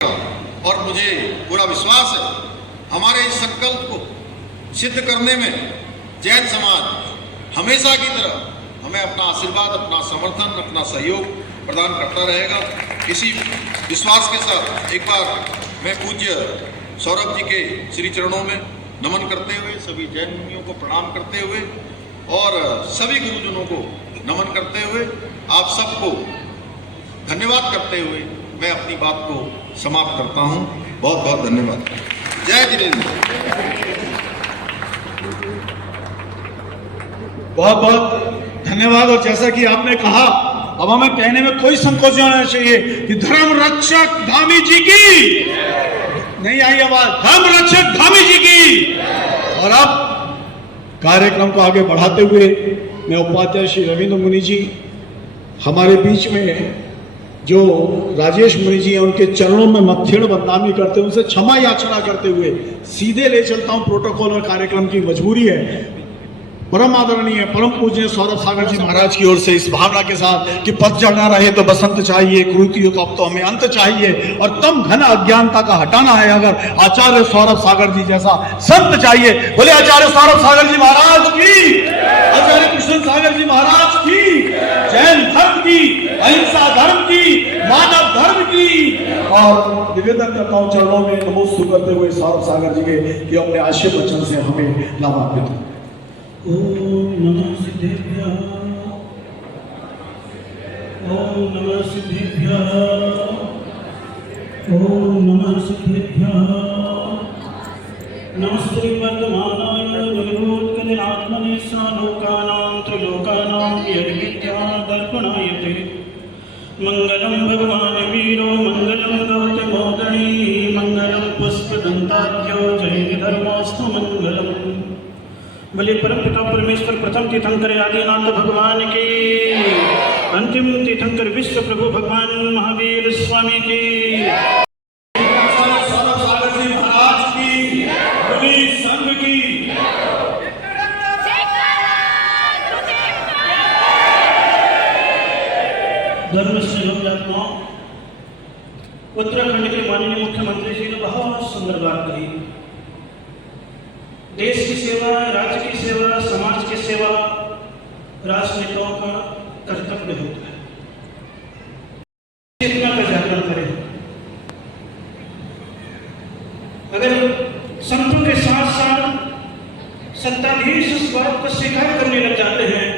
और मुझे पूरा विश्वास है हमारे इस संकल्प को सिद्ध करने में जैन समाज हमेशा की तरह हमें अपना आशीर्वाद, अपना समर्थन, अपना सहयोग प्रदान करता रहेगा। इसी विश्वास के साथ एक बार मैं पूज्य सौरभ जी के श्री चरणों में नमन करते हुए, सभी जैन मुनियों को प्रणाम करते हुए और सभी गुरुजनों को नमन करते हुए आप सबको धन्यवाद करते हुए मैं अपनी बात को समाप्त करता हूं। बहुत बहुत धन्यवाद। जय जिनेन्द्र। बहुत बहुत धन्यवाद। और जैसा कि आपने कहा, अब हमें कहने में कोई संकोच नहीं होना चाहिए कि धर्म रक्षक धामी जी की, नहीं आई आवाज, धर्म रक्षक धामी जी की। और अब कार्यक्रम को आगे बढ़ाते हुए मैं उपाध्याय श्री रविंद्र मुनि जी हमारे बीच में जो राजेश मुनि जी हैं उनके चरणों में मत्थेड़ बदनामी करते हुए उनसे क्षमा याचना करते हुए सीधे ले चलता हूं। प्रोटोकॉल और कार्यक्रम की मजबूरी है। परम आदरणीय परम पूज्य सौरभ सागर जी महाराज की ओर से इस भावना के साथ कि पतझड़ ना रहे तो बसंत चाहिए, कुरीतियों का अब तो हमें अंत चाहिए और तम घन अज्ञानता का हटाना है अगर आचार्य सौरभ सागर जी जैसा संत चाहिए। बोले आचार्य सौरभ सागर जी महाराज की, आचार्य कृष्ण सागर जी महाराज की, जैन धर्म की, अहिंसा धर्म की, मानव धर्म की। और निवेदन करता हूं चरणों में नमोस्तु करते हुए सौरभ सागर जी के कि अपने आशय वचन से हमें लाभान्वित हो। ओम नमः सिद्धेभ्यः, ओम नमः सिद्धेभ्यः, ओम नमः सिद्धेभ्यः। नमस्ते वर्तमानाय जगदोत्कलात्मने सालोकानां त्रिलोकानां यद्विद्यादर्पणाय ते। मंगलम भगवान वीरो मंगलम गौतमोदनी मंगलम पुष्पदंताख्यो जय धर्मोस्तु मंगलम। भले परम पिता परमेश्वर प्रथम तीर्थंकर आदिनाथ भगवान की, अंतिम तीर्थंकर विश्व प्रभु भगवान महावीर स्वामी की, सौरभ सागर जी महाराज की, पुलिस संघ की। धर्म से लोकात्मा। उत्तराखंड के माननीय मुख्यमंत्री जी ने बहुत सुंदर बात कही। देश की सेवा, राज्य की सेवा, समाज की सेवा राजनेताओं का कर्तव्य होता है। चेतना का जागरण करें। अगर संतों के साथ साथ सत्ताधीश इस बात को स्वीकार करने लग जाते हैं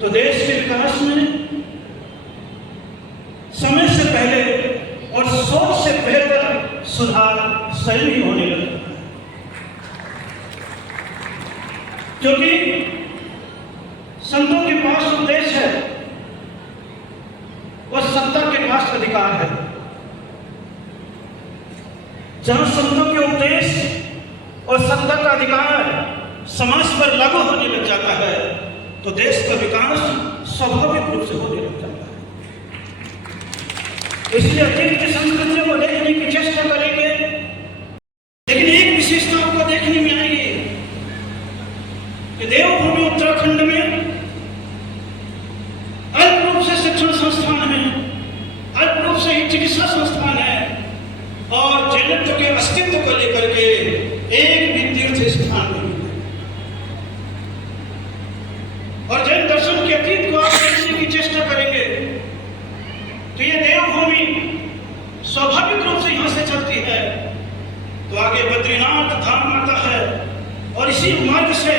तो देश के विकास में समय से पहले और सोच से बेहतर सुधार स्वयं ही होने लगता है। क्योंकि संतों के पास उपदेश है और सत्ता के पास अधिकार है। जहां संतों के उपदेश और सत्ता का अधिकार समाज पर लागू होने लग जाता है तो देश का विकास स्वाभाविक रूप से होने लग जाता है। इसलिए अतीत की संस्कृतियों को देखने की चेष्टा करेंगे, लेकिन एक विशेषता आपको देखने में आएगी कि देवभूमि उत्तराखंड में अल्प रूप से शिक्षण संस्थान है, अल्प रूप से ही चिकित्सा संस्थान है और जैनत्व के अस्तित्व को लेकर के एक भी तीर्थ स्थान नहीं है। और जैन दर्शन के अतीत को आप देखने की चेष्टा करेंगे तो ये देवभूमि स्वाभाविक रूप से यहां से चलती है तो आगे बद्रीनाथ धाम आता है और इसी मार्ग से